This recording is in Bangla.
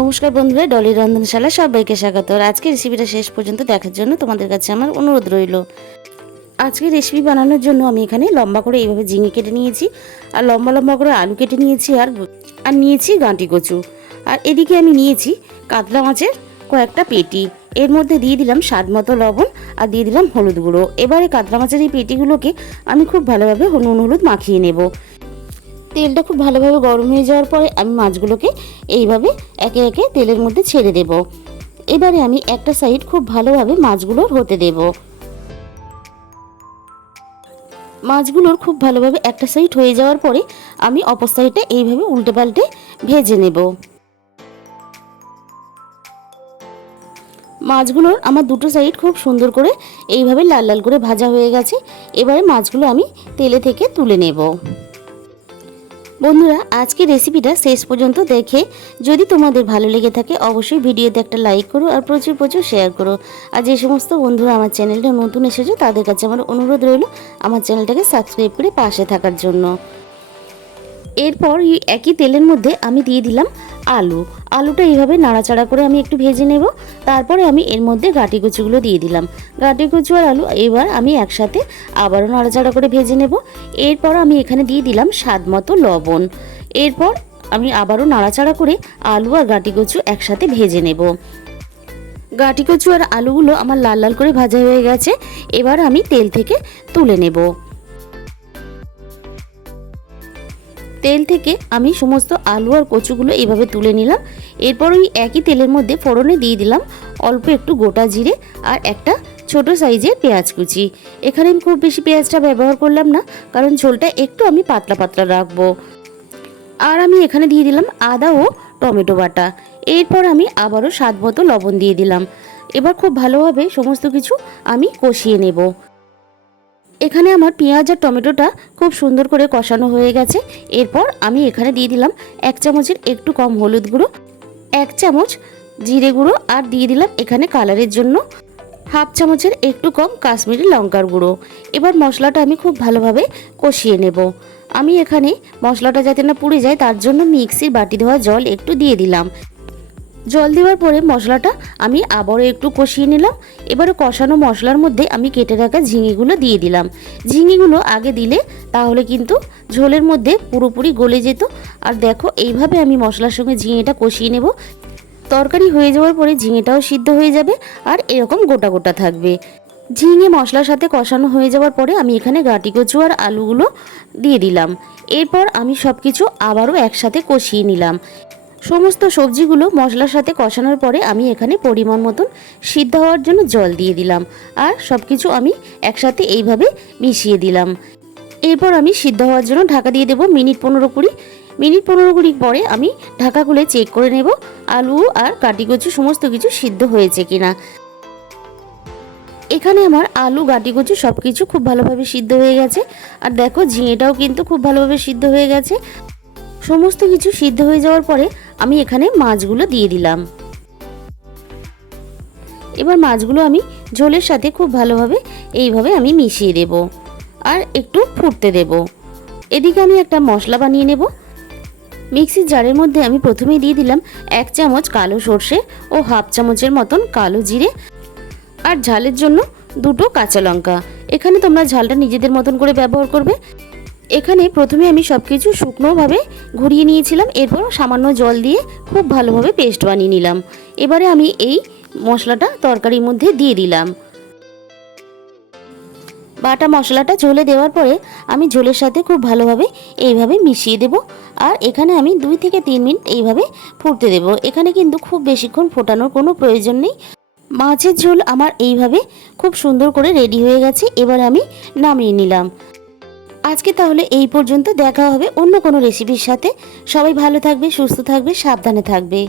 নমস্কার বন্ধুরা, ডলির রন্ধনশালা সবাইকে স্বাগত। আর আজকের রেসিপিটা শেষ পর্যন্ত দেখার জন্য তোমাদের কাছে আমার অনুরোধ রইল। আজকে রেসিপি বানানোর জন্য আমি এখানে লম্বা করে এইভাবে ঝিঙে কেটে নিয়েছি, আর লম্বা লম্বা করে আলু কেটে নিয়েছি, আর নিয়েছি গাঁটি কচু। আর এদিকে আমি নিয়েছি কাতলা মাছের কয়েকটা পেটি। এর মধ্যে দিয়ে দিলাম স্বাদ মতো লবণ, আর দিয়ে দিলাম হলুদ গুঁড়ো। এবারে কাতলা মাছের এই পেটিগুলোকে আমি খুব ভালোভাবে নুন হলুদ মাখিয়ে নেব। তেলটা খুব ভালোভাবে গরম হয়ে যাওয়ার পরে আমি মাছগুলোকে এইভাবে একে একে তেলের মধ্যে ছেড়ে দেব। এবারে আমি একটা সাইড খুব ভালোভাবে মাছগুলোর হতে দেব। মাছগুলোর খুব ভালোভাবে একটা সাইড হয়ে যাওয়ার পরে আমি অপর সাইডটা এইভাবে উল্টে পাল্টে ভেজে নেব। মাছগুলোর আমার দুটো সাইড খুব সুন্দর করে এইভাবে লাল লাল করে ভাজা হয়ে গেছে। এবারে মাছগুলো আমি তেলে থেকে তুলে নেব। বন্ধুরা, আজকে রেসিপিটা শেষ পর্যন্ত দেখে যদি তোমাদের ভালো লেগে থাকে অবশ্যই ভিডিওতে একটা লাইক করো, আর প্রচুর প্রচুর শেয়ার করো। আর যে সমস্ত বন্ধুরা আমার চ্যানেলটা নতুন এসেছে তাদের কাছে আমার অনুরোধ রইল আমার চ্যানেলটাকে সাবস্ক্রাইব করে পাশে থাকার জন্য। এরপর এই একই তেলের মধ্যে আমি দিয়ে দিলাম আলুটা এইভাবে নাড়াচাড়া করে আমি একটু ভেজে নেব। তারপরে আমি এর মধ্যে গাঁটি কচুগুলো দিয়ে দিলাম। গাঁটি কচু আর আলু এবার আমি একসাথে আবারও নাড়াচাড়া করে ভেজে নেব। এরপর আমি এখানে দিয়ে দিলাম স্বাদ মতো লবণ। এরপর আমি আবারও নাড়াচাড়া করে আলু আর গাঁটি কচু একসাথে ভেজে নেব। গাঁটি কচু আর আলুগুলো আমার লাল লাল করে ভাজা হয়ে গেছে। এবার আমি তেল থেকে তুলে নেব। তেল থেকে আমি সমস্ত আলু আর কচুগুলো এইভাবে তুলে নিলাম। এরপর ওই একই তেলের মধ্যে ফোড়নে দিয়ে দিলাম অল্প একটু গোটা জিরে আর একটা ছোট সাইজের পেঁয়াজ কুচি। এখানে আমি খুব বেশি পেঁয়াজটা ব্যবহার করলাম না, কারণ ঝোলটা একটু আমি পাতলা পাতলা রাখবো। আর আমি এখানে দিয়ে দিলাম আদা ও টমেটো বাটা। এরপর আমি আবারও স্বাদ মতো লবণ দিয়ে দিলাম। এবার খুব ভালোভাবে সমস্ত কিছু আমি কষিয়ে নেব। এখানে আমার পেঁয়াজ আর টমেটোটা খুব সুন্দর করে কষানো হয়ে গেছে। এরপর আমি এখানে দিয়ে দিলাম 1 চামচের একটু কম হলুদ গুঁড়ো, 1 চামচ জিরে গুঁড়ো, আর দিয়ে দিলাম এখানে কালারের জন্য 1/2 চামচের একটু কম কাশ্মীরি লঙ্কার গুঁড়ো। এবার মশলাটা আমি খুব ভালোভাবে কষিয়ে নেব। আমি এখানে মশলাটা যাতে না পুড়ে যায় তার জন্য মিক্সির বাটি ধোয়া জল একটু দিয়ে দিলাম। জল দেওয়ার পরে মশলাটা আমি আবারও একটু কষিয়ে নিলাম। এবারে কষানো মশলার মধ্যে আমি কেটে রাখা ঝিঙেগুলো দিয়ে দিলাম। ঝিঙেগুলো আগে দিলে তাহলে কিন্তু ঝোলের মধ্যে পুরোপুরি গলে যেত। আর দেখো, এইভাবে আমি মশলার সঙ্গে ঝিঙেটা কষিয়ে নেব। তরকারি হয়ে যাওয়ার পরে ঝিঙেটাও সিদ্ধ হয়ে যাবে আর এরকম গোটা গোটা থাকবে। ঝিঙে মশলার সাথে কষানো হয়ে যাওয়ার পরে আমি এখানে গাঁটি কচু আর আলুগুলো দিয়ে দিলাম। এরপর আমি সব কিছু আবারও একসাথে কষিয়ে নিলাম। সমস্ত সবজিগুলো মশলার সাথে কষানোর পরে আমি এখানে পরিমাণ মতন সিদ্ধ হওয়ার জন্য জল দিয়ে দিলাম, আর সব কিছু আমি একসাথে এইভাবে মিশিয়ে দিলাম। এরপর আমি সিদ্ধ হওয়ার জন্য ঢাকা দিয়ে দেবো মিনিট 15-20 পরে আমি ঢাকা খুলে চেক করে নেব আলু আর গাঁটি কচু সমস্ত কিছু সিদ্ধ হয়েছে কিনা। এখানে আমার আলু গাঁটি কচু সব কিছু খুব ভালোভাবে সিদ্ধ হয়ে গেছে। আর দেখো, ঝিঙেটাও কিন্তু খুব ভালোভাবে সিদ্ধ হয়ে গেছে। সমস্ত কিছু সিদ্ধ হয়ে যাওয়ার পরে আমি এখানে মাছগুলো দিয়ে দিলাম। এবার মাছগুলো আমি ঝোলের সাথে খুব ভালোভাবে এইভাবে আমি মিশিয়ে দেব আর একটু ফুটতে দেব। এদিকে আমি একটা মশলা বানিয়ে নেব। মিক্সির জারের মধ্যে আমি প্রথমেই দিয়ে দিলাম 1 চামচ কালো সর্ষে ও 1/2 চামচের মতন কালো জিরে, আর ঝালের জন্য 2টো কাঁচা লঙ্কা। এখানে তোমরা ঝালটা নিজেদের মতন করে ব্যবহার করবে। এখানে প্রথমে আমি সব কিছু শুকনোভাবে ঘুরিয়ে নিয়েছিলাম। এরপর সামান্য জল দিয়ে খুব ভালোভাবে পেস্ট বানিয়ে নিলাম। এবারে আমি এই মশলাটা তরকারির মধ্যে দিয়ে দিলাম। বাটা মশলাটা ঝোলে দেওয়ার পরে আমি ঝোলের সাথে খুব ভালোভাবে এইভাবে মিশিয়ে দেব। আর এখানে আমি 2 থেকে 3 মিনিট এইভাবে ফুটতে দেব। এখানে কিন্তু খুব বেশিক্ষণ ফোটানোর কোনো প্রয়োজন নেই। মাছের ঝোল আমার এইভাবে খুব সুন্দর করে রেডি হয়ে গেছে। এবারে আমি নামিয়ে নিলাম। আজকে তাহলে এই পর্যন্ত, দেখা হবে অন্য কোনো রেসিপির সাথে। সবাই ভালো থাকবে, সুস্থ থাকবে, সাবধানে থাকবে।